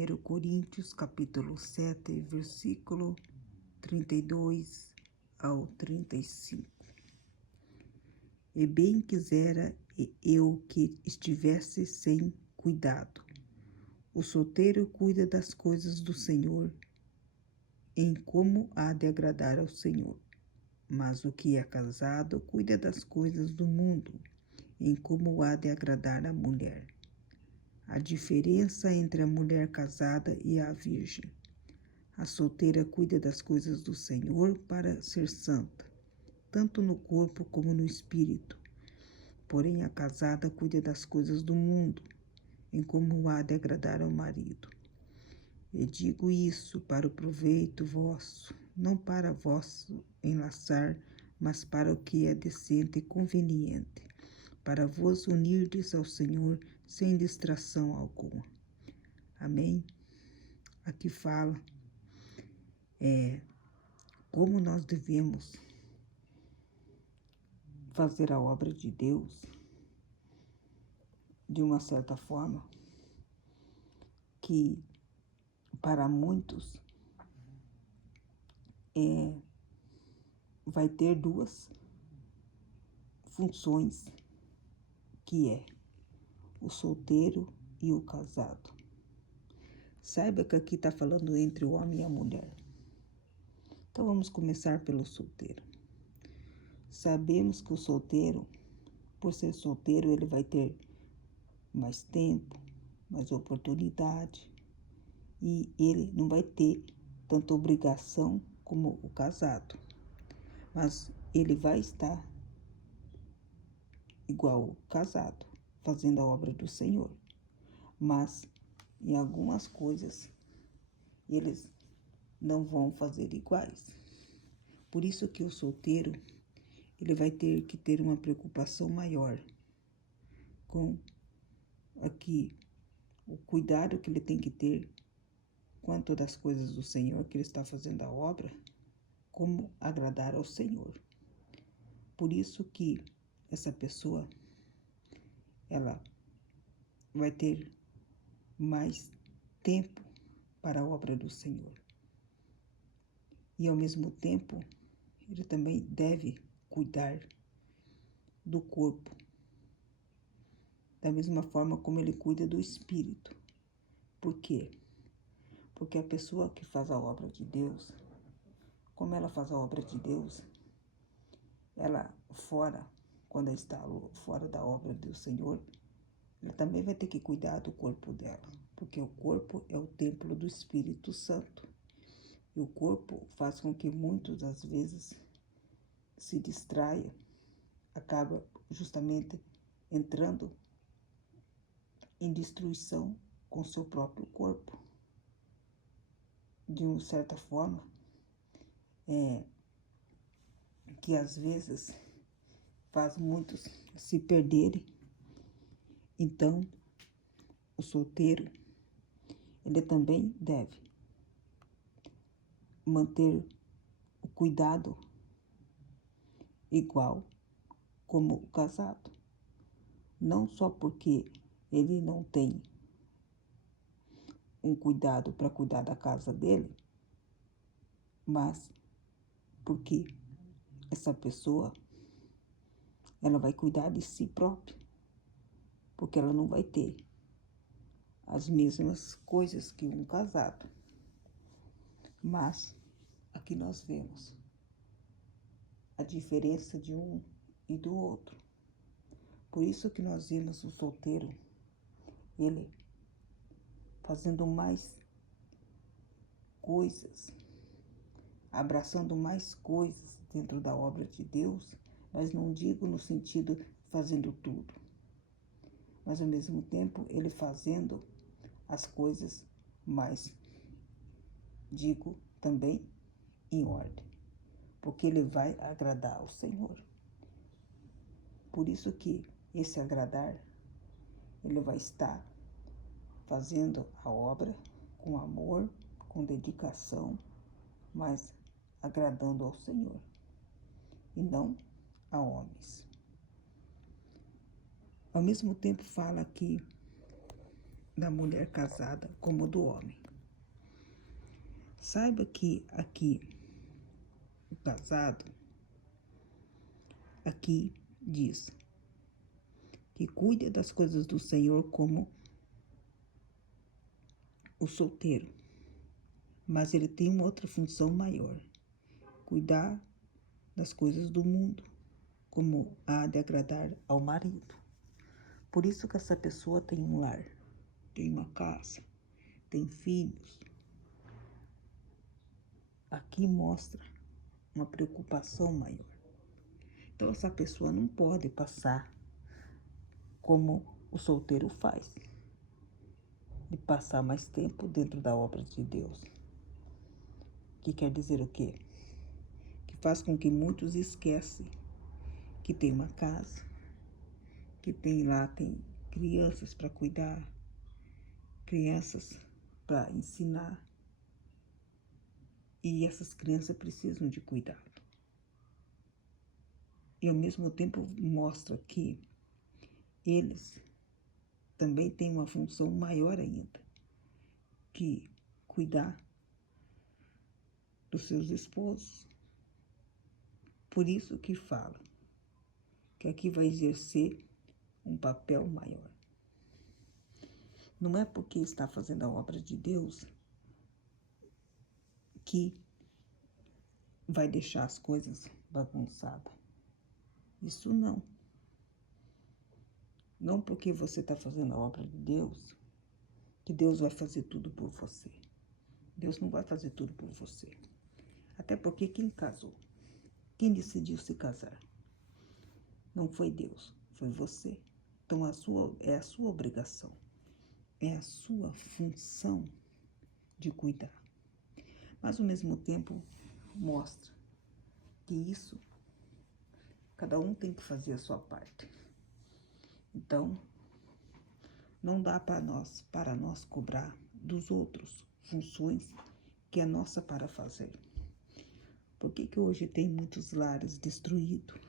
1 Coríntios, capítulo 7, versículo 32 ao 35. E bem quisera eu que estivesse sem cuidado. O solteiro cuida das coisas do Senhor, em como há de agradar ao Senhor. Mas o que é casado cuida das coisas do mundo, em como há de agradar a mulher. A diferença entre a mulher casada e a virgem. A solteira cuida das coisas do Senhor para ser santa, tanto no corpo como no espírito. Porém, a casada cuida das coisas do mundo, em como há de agradar ao marido. E digo isso para o proveito vosso, não para vosso enlaçar, mas para o que é decente e conveniente, para vos unirdes ao Senhor sem distração alguma. Amém? Aqui fala como nós devemos fazer a obra de Deus de uma certa forma que para muitos vai ter duas funções, que é o solteiro e o casado. Saiba que aqui está falando entre o homem e a mulher. Então vamos começar pelo solteiro. Sabemos que o solteiro, por ser solteiro, ele vai ter mais tempo, mais oportunidade, e ele não vai ter tanta obrigação como o casado. Mas ele vai estar igual o casado, fazendo a obra do Senhor. Mas em algumas coisas eles não vão fazer iguais. Por isso que o solteiro, ele vai ter que ter uma preocupação maior com aqui o cuidado que ele tem que ter quanto das coisas do Senhor, que ele está fazendo a obra, como agradar ao Senhor. Por isso que essa pessoa, ela vai ter mais tempo para a obra do Senhor. E ao mesmo tempo, ele também deve cuidar do corpo, da mesma forma como ele cuida do espírito. Por quê? Porque a pessoa que faz a obra de Deus, como ela faz a obra de Deus, ela quando ela está fora da obra do Senhor, ela também vai ter que cuidar do corpo dela, porque o corpo é o templo do Espírito Santo. E o corpo faz com que muitas das vezes se distraia, acaba justamente entrando em destruição com seu próprio corpo. De uma certa forma, que às vezes faz muitos se perderem. Então, o solteiro, ele também deve manter o cuidado igual como o casado. Não só porque ele não tem um cuidado para cuidar da casa dele, mas porque essa pessoa, ela vai cuidar de si própria, porque ela não vai ter as mesmas coisas que um casado. Mas aqui nós vemos a diferença de um e do outro. Por isso que nós vemos o solteiro, ele fazendo mais coisas, abraçando mais coisas dentro da obra de Deus, mas não digo no sentido fazendo tudo, mas ao mesmo tempo ele fazendo as coisas mais, digo também, em ordem, porque ele vai agradar ao Senhor. Por isso que esse agradar, ele vai estar fazendo a obra com amor, com dedicação, mas agradando ao Senhor e não a homens. Ao mesmo tempo fala aqui da mulher casada como do homem. Saiba que aqui, o casado, aqui diz que cuida das coisas do Senhor como o solteiro, mas ele tem uma outra função maior: cuidar das coisas do mundo, como há de agradar ao marido. Por isso que essa pessoa tem um lar, tem uma casa, tem filhos. Aqui mostra uma preocupação maior. Então essa pessoa não pode passar como o solteiro faz, de passar mais tempo dentro da obra de Deus. Que quer dizer o quê? Que faz com que muitos esquecem que tem uma casa, que tem crianças para cuidar, crianças para ensinar. E essas crianças precisam de cuidado. E ao mesmo tempo mostra que eles também têm uma função maior ainda, que cuidar dos seus esposos. Por isso que fala que aqui vai exercer um papel maior. Não é porque está fazendo a obra de Deus que vai deixar as coisas bagunçadas. Isso não. Não porque você está fazendo a obra de Deus, que Deus vai fazer tudo por você. Deus não vai fazer tudo por você. Até porque quem casou, quem decidiu se casar, não foi Deus, foi você. Então é a sua obrigação, é a sua função de cuidar. Mas ao mesmo tempo mostra que isso, cada um tem que fazer a sua parte. Então, não dá para nós cobrar dos outros funções que é nossa para fazer. Por que hoje tem muitos lares destruídos?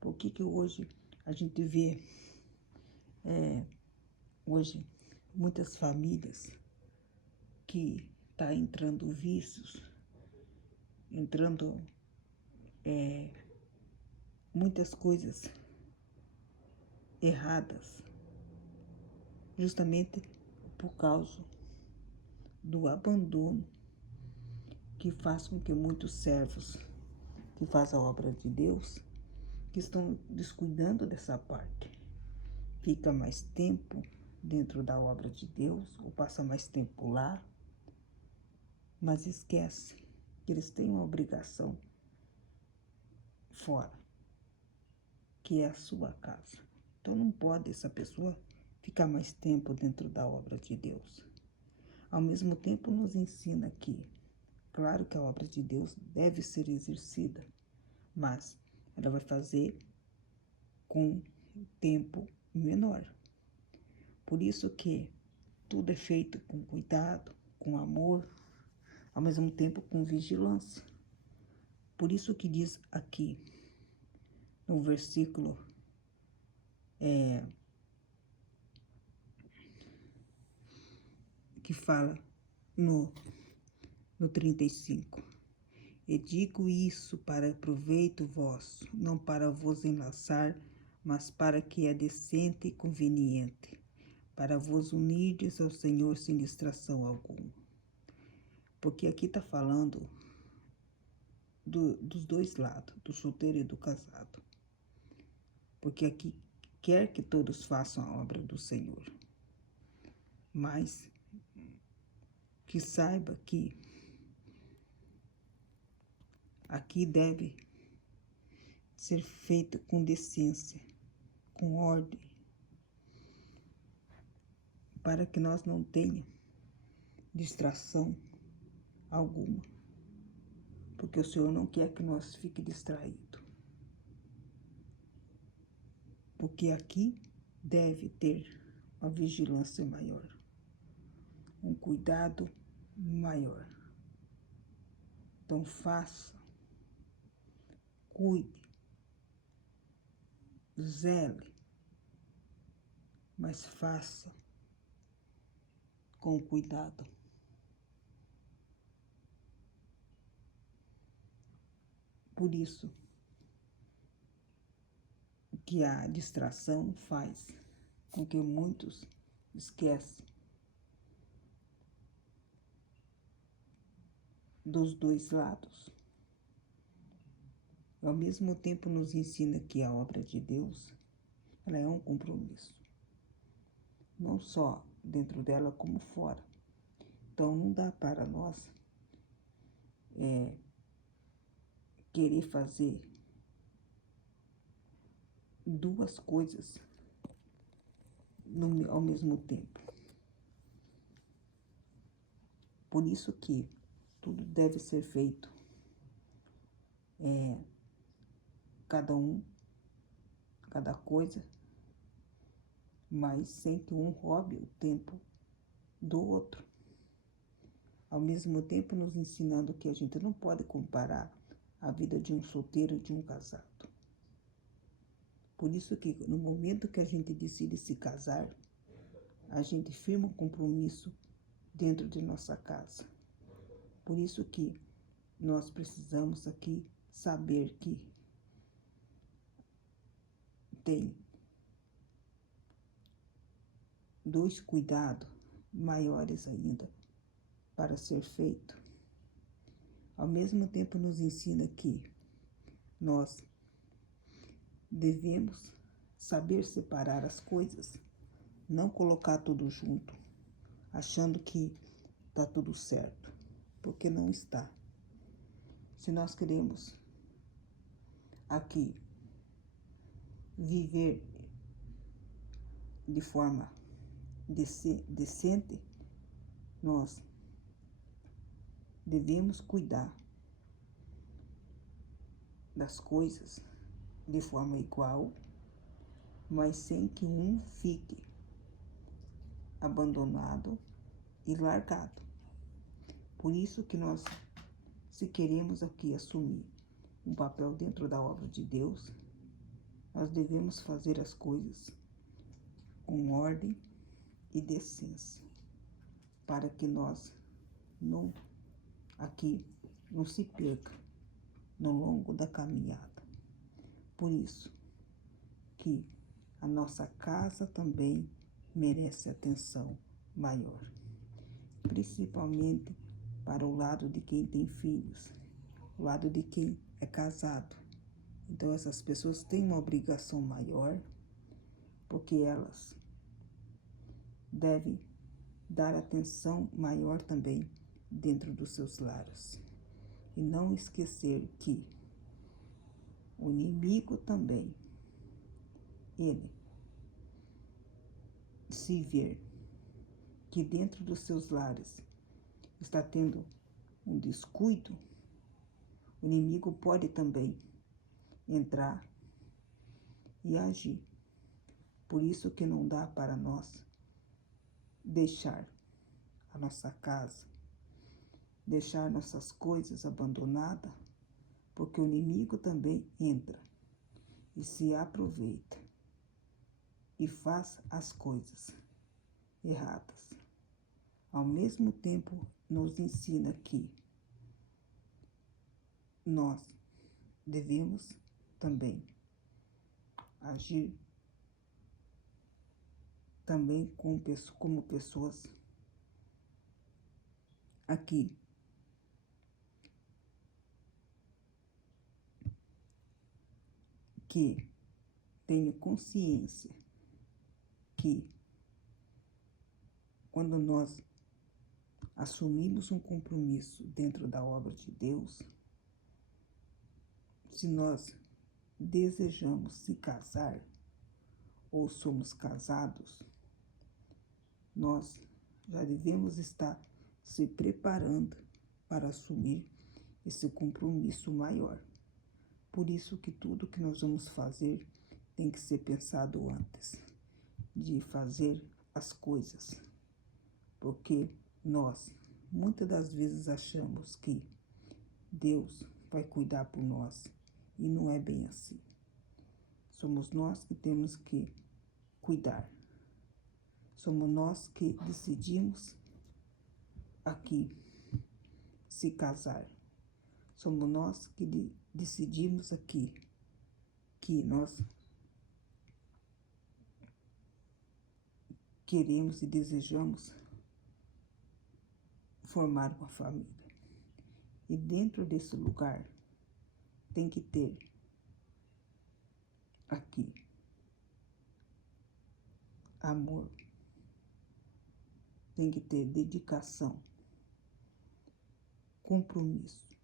Por que hoje a gente vê hoje muitas famílias que tá entrando vícios, entrando muitas coisas erradas, justamente por causa do abandono que faz com que muitos servos que fazem a obra de Deus, que estão descuidando dessa parte, fica mais tempo dentro da obra de Deus, ou passa mais tempo lá, mas esquece que eles têm uma obrigação fora, que é a sua casa. Então não pode essa pessoa ficar mais tempo dentro da obra de Deus. Ao mesmo tempo nos ensina que, claro que a obra de Deus deve ser exercida, mas ela vai fazer com tempo menor. Por isso que tudo é feito com cuidado, com amor, ao mesmo tempo com vigilância. Por isso que diz aqui, no versículo que fala no 35. E digo isso para proveito vosso, não para vos enlaçar, mas para que é decente e conveniente, para vos unirdes ao Senhor sem distração alguma. Porque aqui está falando dos dois lados, do solteiro e do casado. Porque aqui quer que todos façam a obra do Senhor, mas que saiba que aqui deve ser feito com decência, com ordem, para que nós não tenhamos distração alguma, porque o Senhor não quer que nós fiquemos distraídos. Porque aqui deve ter uma vigilância maior, um cuidado maior. Então faça, cuide, zele, mas faça com cuidado. Por isso que a distração faz com que muitos esqueçam dos dois lados. Ao mesmo tempo nos ensina que a obra de Deus, ela é um compromisso, não só dentro dela como fora. Então não dá para nós querer fazer duas coisas ao mesmo tempo. Por isso que tudo deve ser feito, cada coisa, mas sem que um roube o tempo do outro. Ao mesmo tempo nos ensinando que a gente não pode comparar a vida de um solteiro e de um casado. Por isso que no momento que a gente decide se casar, a gente firma um compromisso dentro de nossa casa. Por isso que nós precisamos aqui saber que tem dois cuidados maiores ainda para ser feito. Ao mesmo tempo nos ensina que nós devemos saber separar as coisas, não colocar tudo junto, achando que está tudo certo, porque não está. Se nós queremos aqui viver de forma decente, nós devemos cuidar das coisas de forma igual, mas sem que um fique abandonado e largado. Por isso que nós, se queremos aqui assumir um papel dentro da obra de Deus, nós devemos fazer as coisas com ordem e decência, para que nós não se perca no longo da caminhada. Por isso que a nossa casa também merece atenção maior, principalmente para o lado de quem tem filhos, o lado de quem é casado. Então essas pessoas têm uma obrigação maior, porque elas devem dar atenção maior também dentro dos seus lares. E não esquecer que o inimigo também, ele, se ver que dentro dos seus lares está tendo um descuido, o inimigo pode também entrar e agir. Por isso que não dá para nós deixar a nossa casa, deixar nossas coisas abandonadas, porque o inimigo também entra e se aproveita e faz as coisas erradas. Ao mesmo tempo, nos ensina que nós devemos também agir também como pessoas aqui que tenham consciência que quando nós assumimos um compromisso dentro da obra de Deus, se nós desejamos se casar ou somos casados, nós já devemos estar se preparando para assumir esse compromisso maior. Por isso que tudo que nós vamos fazer tem que ser pensado antes de fazer as coisas, porque nós muitas das vezes achamos que Deus vai cuidar por nós e não é bem assim. Somos nós que temos que cuidar. Somos nós que decidimos aqui se casar. Somos nós que decidimos aqui que nós queremos e desejamos formar uma família. E dentro desse lugar tem que ter aqui amor, tem que ter dedicação, compromisso,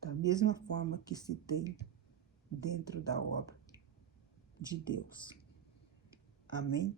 da mesma forma que se tem dentro da obra de Deus. Amém?